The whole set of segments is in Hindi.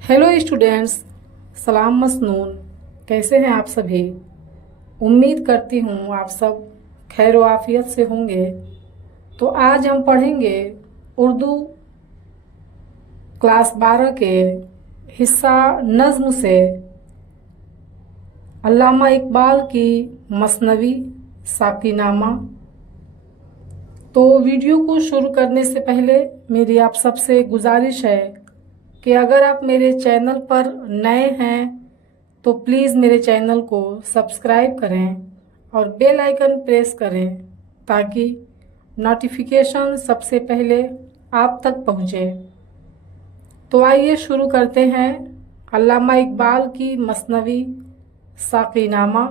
हेलो स्टूडेंट्स, सलाम मसनून। कैसे हैं आप सभी? उम्मीद करती हूँ आप सब खैर व आफियत से होंगे। तो आज हम पढ़ेंगे उर्दू क्लास 12 के हिस्सा नज़्म से अल्लामा इकबाल की मसनवी साक़ीनामा। तो वीडियो को शुरू करने से पहले मेरी आप सबसे गुजारिश है कि अगर आप मेरे चैनल पर नए हैं तो प्लीज़ मेरे चैनल को सब्सक्राइब करें और बेल आइकन प्रेस करें ताकि नोटिफिकेशन सबसे पहले आप तक पहुँचे। तो आइए शुरू करते हैं अल्लामा इकबाल की मसनवी साक़ीनामा।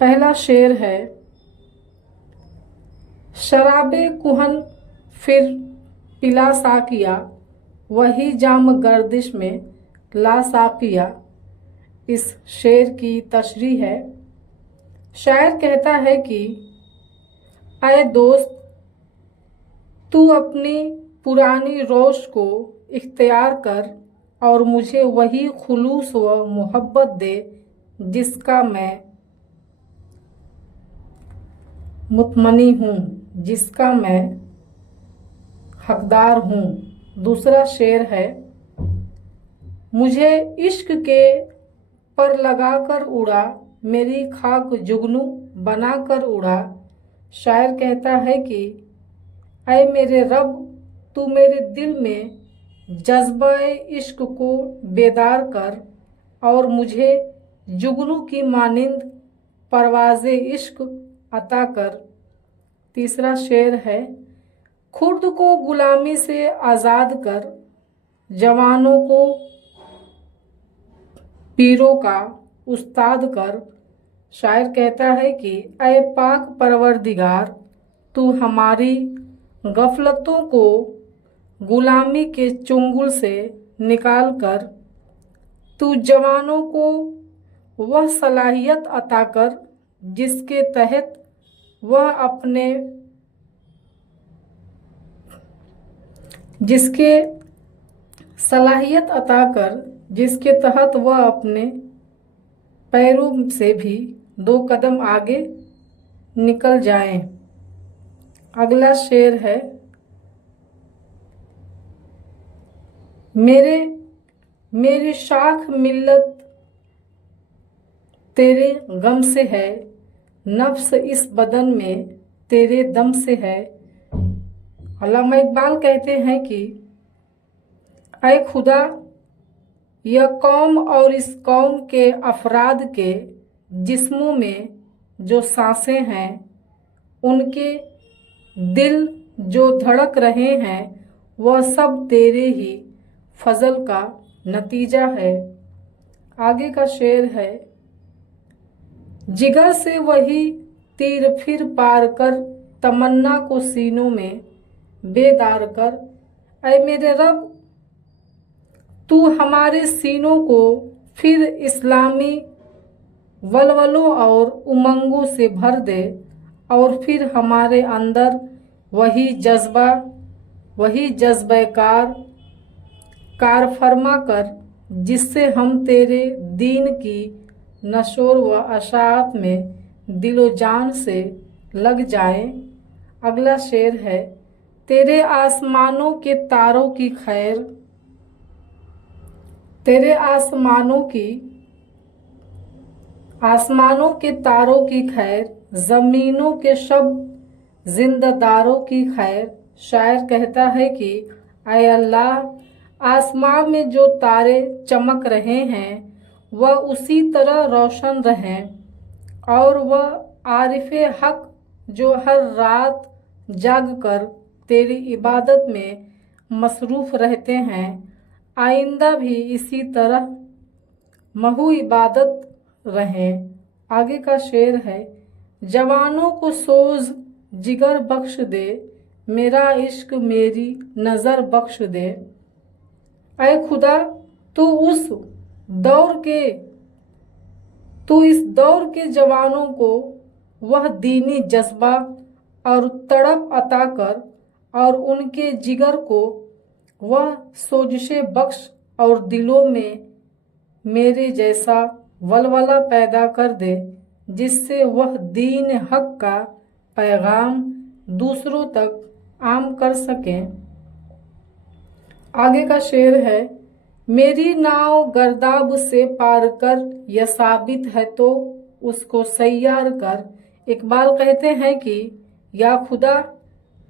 पहला शेर है। शराबे कुहन फिर पिला साकिया, वही जाम गर्दिश में ला साकिया। इस शेर की तशरीह है। शायर कहता है कि ऐ दोस्त, तू अपनी पुरानी रोश को इख्तियार कर और मुझे वही खुलूस व मोहब्बत दे जिसका मैं मुतमनी हूँ, जिसका मैं हकदार हूँ। दूसरा शेर है। मुझे इश्क के पर लगाकर उड़ा, मेरी खाक जुगनू बनाकर उड़ा। शायर कहता है कि ऐ मेरे रब, तू मेरे दिल में जज्बे इश्क को बेदार कर और मुझे जुगनू की मानिंद परवाज़े इश्क अता कर। तीसरा शेर है। खुद को गुलामी से आज़ाद कर, जवानों को पीरों का उस्ताद कर। शायर कहता है कि ऐ पाक परवरदिगार, तू हमारी गफलतों को गुलामी के चुंगल से निकाल कर, तू जवानों को वह सलाहियत अता कर जिसके तहत वह अपने जिसके सलाहियत अता कर जिसके तहत वह अपने पैरों से भी 2 कदम आगे निकल जाएं। अगला शेर है। मेरी शाख मिल्लत तेरे गम से है, नफ्स इस बदन में तेरे दम से है। अल्लामा इकबाल कहते हैं कि ऐ खुदा, यह कौम और इस कौम के अफराद के जिस्मों में जो सांसें हैं, उनके दिल जो धड़क रहे हैं, वह सब तेरे ही फजल का नतीजा है। आगे का शेर है। जिगर से वही तीर फिर पार कर, तमन्ना को सीनों में बेदार कर। ऐ मेरे रब, तू हमारे सीनों को फिर इस्लामी वलवलों और उमंगों से भर दे और फिर हमारे अंदर वही जज्बे कार फरमा कर जिससे हम तेरे दीन की नशोर व अशात में दिलो जान से लग जाएं। अगला शेर है। तेरे आसमानों के तारों की खैर, तेरे आसमानों के तारों की खैर, ज़मीनों के शब जिंदादारों की खैर। शायर कहता है कि ऐ अल्लाह, आसमान में जो तारे चमक रहे हैं वह उसी तरह रोशन रहें और वह आरिफ़े हक जो हर रात जाग कर तेरी इबादत में मसरूफ़ रहते हैं, आइंदा भी इसी तरह महू इबादत रहें। आगे का शेर है। जवानों को सोज जिगर बख्श दे, मेरा इश्क मेरी नज़र बख्श दे। ऐ खुदा, तू इस दौर के जवानों को वह दीनी जज्बा और तड़प अता कर और उनके जिगर को वह सोजिशे बख्श और दिलों में मेरे जैसा वलवला पैदा कर दे, जिससे वह दीन हक का पैगाम दूसरों तक आम कर सकें। आगे का शेर है, मेरी नाव गर्दाब से पार कर, यह साबित है तो उसको सैयार कर। इकबाल कहते हैं कि या खुदा,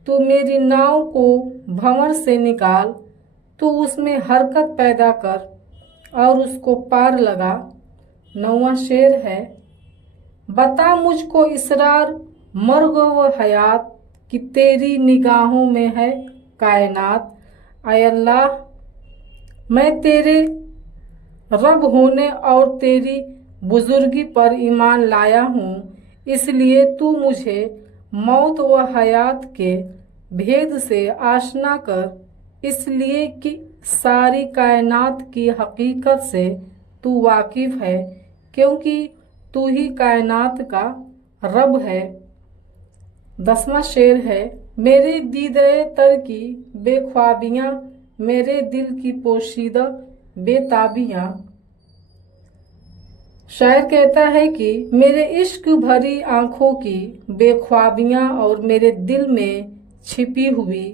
तू मेरी नाव को भंवर से निकाल, तू उसमें हरकत पैदा कर और उसको पार लगा। 9वां शेर है, बता मुझको इसरार मर्ग व हयात, कि तेरी निगाहों में है कायनात। आय अल्लाह, मैं तेरे रब होने और तेरी बुजुर्गी पर ईमान लाया हूँ, इसलिए तू मुझे मौत व हयात के भेद से आशना कर, इसलिए कि सारी कायनात की हकीकत से तू वाकिफ़ है, क्योंकि तू ही कायनात का रब है। 10वां शेर है, मेरे दीदे तर की बेख्वाबियाँ, मेरे दिल की पोशीदा बेताबियाँ। शायर कहता है कि मेरे इश्क भरी आँखों की बेख्वाबियाँ और मेरे दिल में छिपी हुई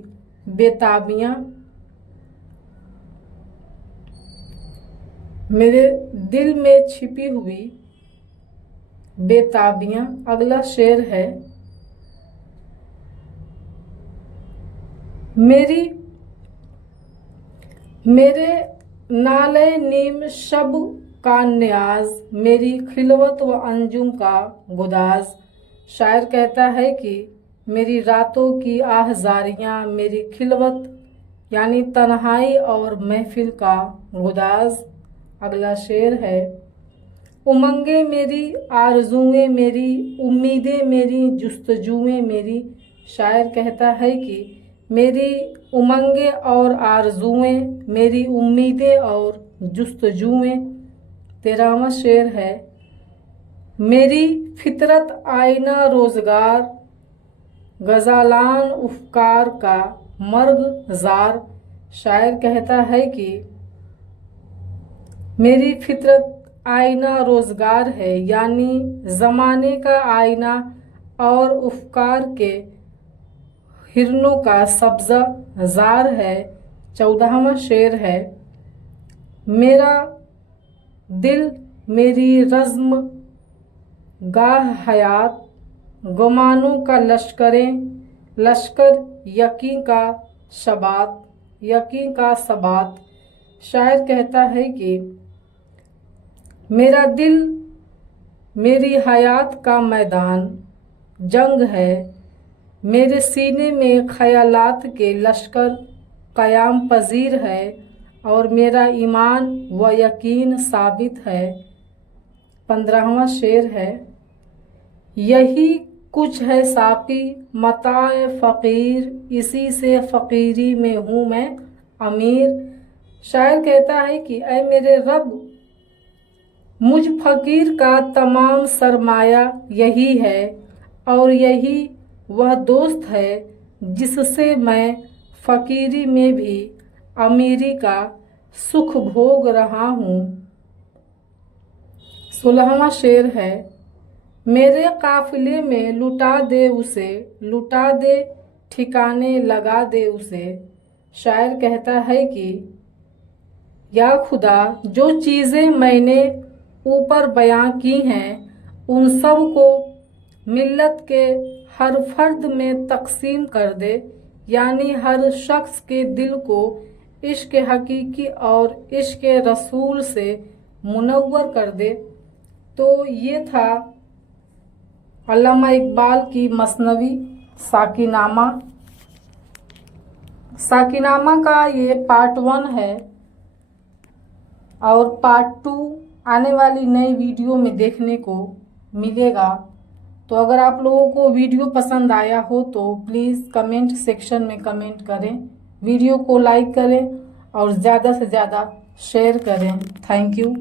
बेताबियाँ, मेरे दिल में छिपी हुई बेताबियाँ। अगला शेर है, मेरे नाले नीम शब का न्याज, मेरी खिलवत व अंजुम का गुदाज। शायर कहता है कि मेरी रातों की आहजारियाँ, मेरी खिलवत यानी तन्हाई और महफिल का गुदाज। अगला शेर है, उमंगे मेरी आरज़ुएं मेरी, उम्मीदें मेरी जुस्तजुएं मेरी। शायर कहता है कि मेरी उमंगे और आरज़ुएं, मेरी उम्मीदें और जुस्तजुएं। 13वां शेर है, मेरी फितरत आईना रोज़गार, गज़ालान उफ़कार का मर्ग ज़ार। शायर कहता है कि मेरी फितरत आईना रोज़गार है, यानी ज़माने का आईना और उफ़कार के हिरनों का सब्ज़ा ज़ार है। 14वां शेर है, मेरा दिल मेरी रज़्म गाह हयात, गुमानों का लश्कर यकीन का सबात। शायर कहता है कि मेरा दिल मेरी हयात का मैदान जंग है, मेरे सीने में ख्यालात के लश्कर क़याम पजीर है और मेरा ईमान व यकीन साबित है। 15वां शेर है, यही कुछ है साक़ी मताए फ़कीर, इसी से फ़कीरी में हूँ मैं अमीर। शायर कहता है कि ऐ मेरे रब, मुझ फ़कीर का तमाम सरमाया यही है और यही वह दोस्त है जिससे मैं फ़कीरी में भी अमीरी का सुख भोग रहा हूँ। 16वां शेर है, मेरे काफ़िले में लुटा दे उसे, लुटा दे ठिकाने लगा दे उसे। शायर कहता है कि या खुदा, जो चीज़ें मैंने ऊपर बयां की हैं उन सब को मिल्लत के हर फर्द में तकसीम कर दे, यानी हर शख्स के दिल को इश्क हकीकी और इश्क रसूल से मुनव्वर कर दे। तो ये था अल्लामा इकबाल की मसनवी साकिनामा का ये पार्ट 1 है और पार्ट 2 आने वाली नई वीडियो में देखने को मिलेगा। तो अगर आप लोगों को वीडियो पसंद आया हो तो प्लीज़ कमेंट सेक्शन में कमेंट करें, वीडियो को लाइक करें और ज़्यादा से ज़्यादा शेयर करें। Thank you.